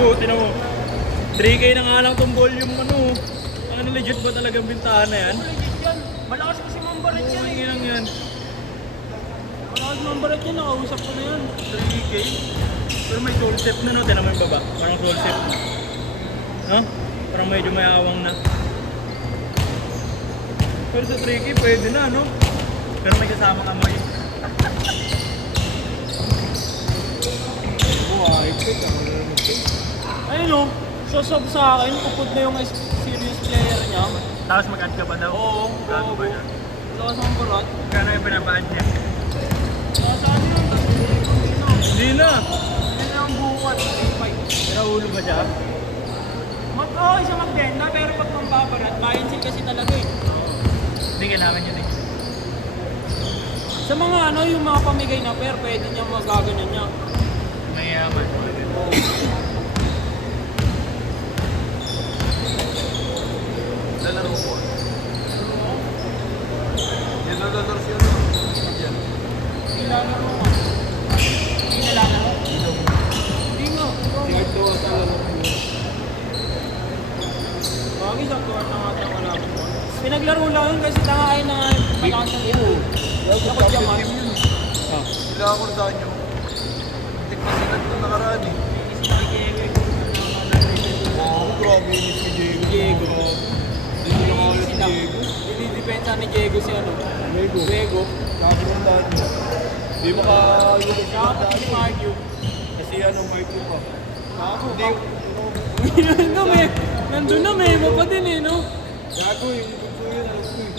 Buti na mo. 3K na nga lang tong volume ano. Ano legit ba talagang bintahan na yan? Legit yan. Malakas kasi mambarat yan Oo, eh. lang yan. Malakas mambarat yan, nakausap ko na yan. 3K? Pero may soul set na no, tinan mo yung baba. Parang soul set na. No? Parang medyo may awang na. Pero sa 3K pwede na, no? Pero may kasama kamay. Ayun o, sosab sa akin, upod na yung serious player niya. Tapos mag-add ka pa daw? Oo, Gago ba oo. yan? Lakas mambarat. Kano yung pinapaan niya? Saan yun? Hindi na! Yan ang buwan. Pero ulo ba siya? Oo, isa magbenta, pero pag mambabarat, mindset kasi talaga eh. Hindi kailangan yun eh. Sa mga ano, yung mga pamigay na pair, pwede niya magaganon niya. Mayaman. Lalaro ko. Yan lalaro siya no? Yan. Nilalaro mo. Hindi nilalaro? Hindi nga. Tingad to sa lalaro ko. Bagay sa tuwa na nga tayo wala ko. Pinaglaro lang yun kasi tanga ay na malakas ng ito. Dapat yaman. Sila ako sa inyo. Tikmasikat na nakaraan eh. Oo, grabe yun si Diego. Diego. Hindi ko nakawala si Diego. Dinidepensa ni Diego si ano? Diego. Nakapuntahan mo. Hindi makayulit sa Dapat si Mario. Kasi ano, may ko pa. Ako. Hindi. Nandun may, nandun na may iba pa din eh, no? Gago eh. Gusto yun, alam ko eh.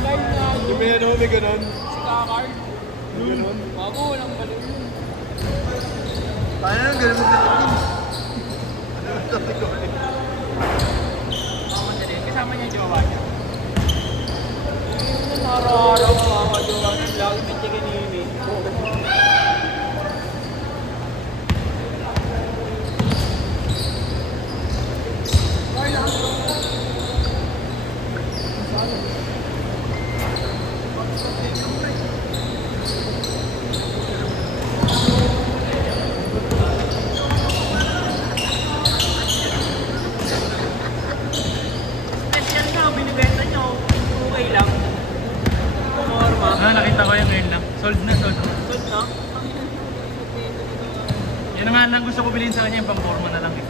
Live na Di ba yan, may ganon? si Kakar. May ganon? Bago, walang baliw yun. Paano yung ganon maglalagin? Ano yung sabi ko ulit? Kasama niya jowa niya. Araw-araw mga jowa niya. Lagi may chicken ini. Special nga, binibenta niya. Okay lang. Kumorma. Nakita ko yung ngayon lang. Sold na, sold. Good na. Yan na nga lang gusto ko bilhin sa kanya, yung pang-forma na lang eh.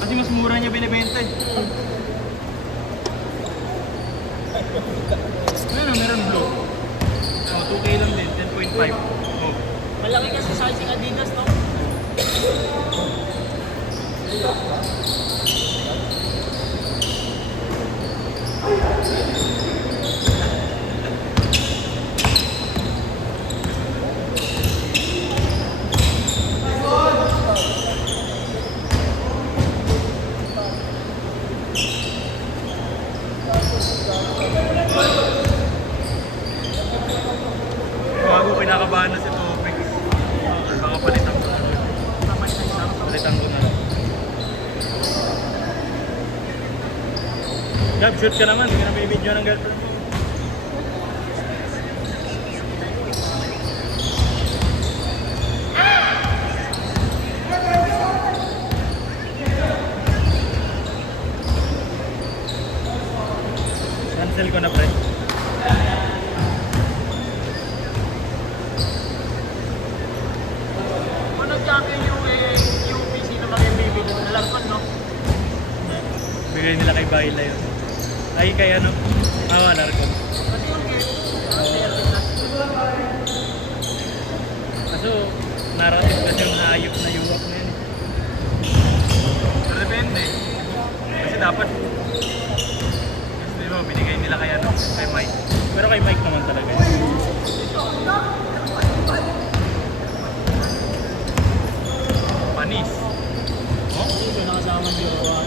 Kasi mas mura niya binibenta eh. Ano, meron blue. Oh, 2K lang din, 10.5. Oh. Malaki kasi sizing Adidas, no? Bago kinakabahan na si Topix. Baka palitan ko na. Palitan ko na. Gab, shoot ka naman. Hindi ka na may video ng girlfriend mo. Cancel ko na, pre. Kung nag-champion yung UPC na mag-ibibig ng alarman, no? Bigay nila kay Baila yun. Ay, kay ano? Larcon. Kasi yung game, service na. Kaso, narrative kasi yung hayop na yuwak na yun. Depende. Kasi dapat, kasi binigay nila kay ano, kay Mike. Pero kay Mike naman talaga yun. Panis. Oh? Hindi na kasama ng jowa. Oh.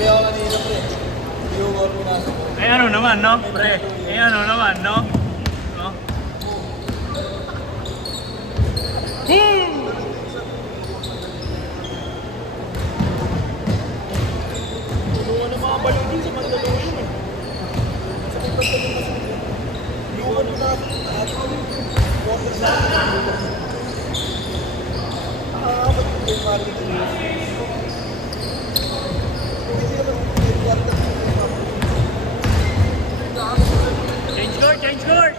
Mali ako kanina, pre. Yung goal mo nasa ko. Eh ano naman, no? Pre, eh ano naman, no? No? Tulungan ng mga balo din sa Mandaluyong eh. Sakit pa sa mga suko. Yung goal mo nasa ko. Water sa akin. Ba't yung mali ko yun? Change court, change court!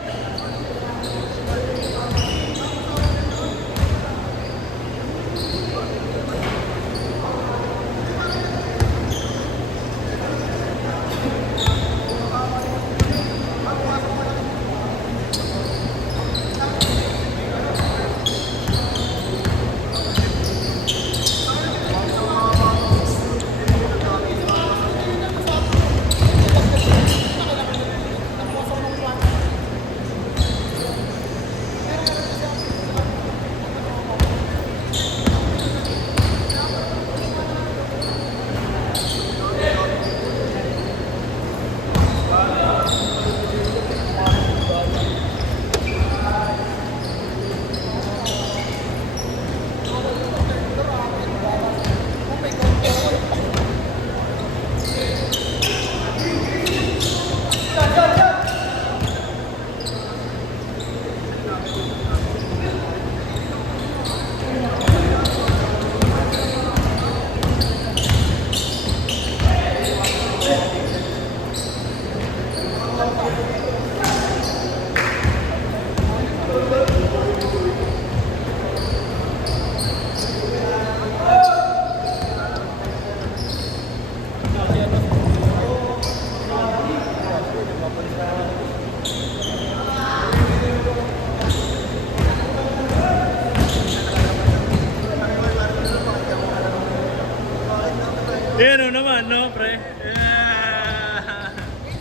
Eh ano naman, no, pre?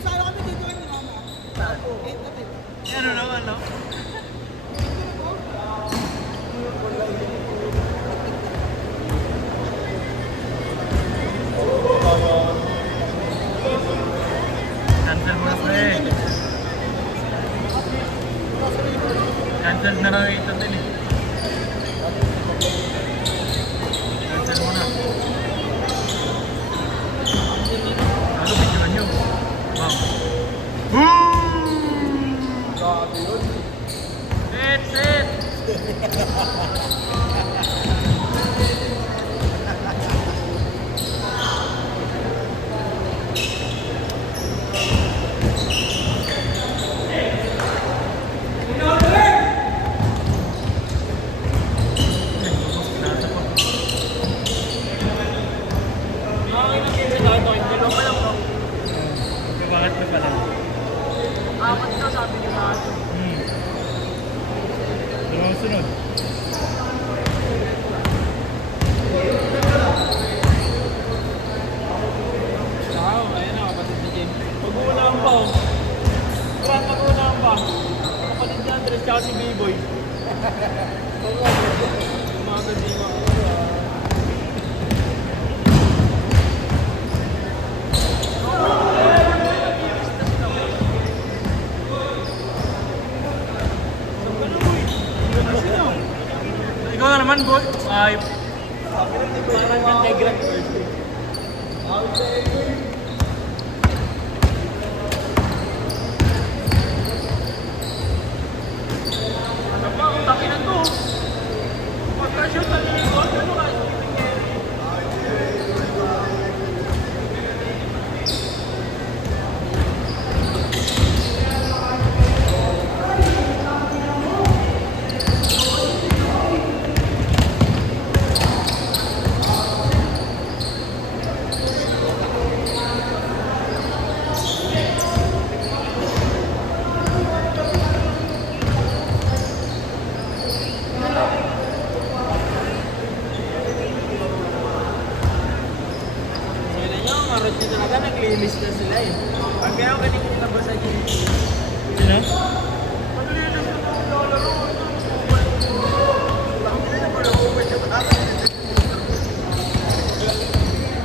Sana kami dito kami mama. Eh ano naman, no? Cancel mo na, pre. Cancel na lang ito din eh. Cancel mo na. Ano, videoan nyo? Wow. Grabe yun. Sit! Nakakita din sa lahat ako. Dalawa pa lang ako. Bakit na pala? Apat na sabi niyo lahat. Dalawang sunod. Saka, ayun na kapatid ni Jen. Mag-uunahan pa oh. Kuwan, mag-uunahan pa. Kapatid ni Andres tsaka si B-Boy. Umaga di mo. Ikaw na naman, boy. Ay, Parang yung Negra first. Ano ba? Ang taki na to. Pagka-shoot na nilikuan, ano ka? Marot nyo talaga, naglilis na sila eh. Pag kaya ako ganito nilabas sa gym. sino? Maglilis na mga lalaro. Ang hindi na pala over siya.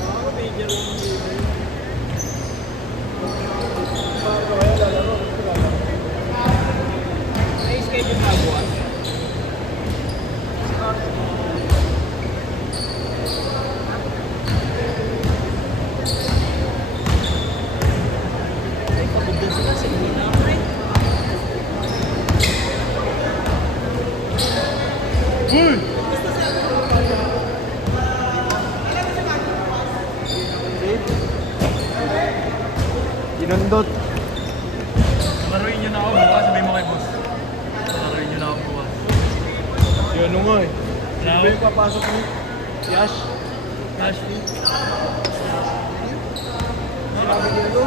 Ako, major lang yung Pinundot. Laruin nyo na ako bukas, sabihin mo kay boss. Laruin nyo na ako bukas. Si ano nga eh. Ano? Sino yung papasok mo? Si Ash. Ashley. Sinabi niya no?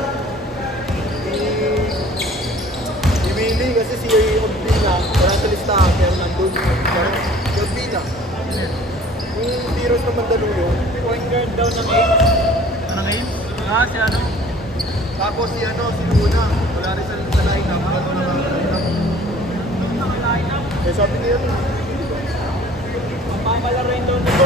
Imili kasi si Ogbina, wala sa listahan, kaya nandun. Si Ogbina. Yung Heroes ng Mandaluyong, Point guard daw ng 8. Anong 8? Ah, si ano? tapos si ano, si Luna, wala rin sa line-up, bago na line-up. Eh sabi niya, Ang papalaruin daw ng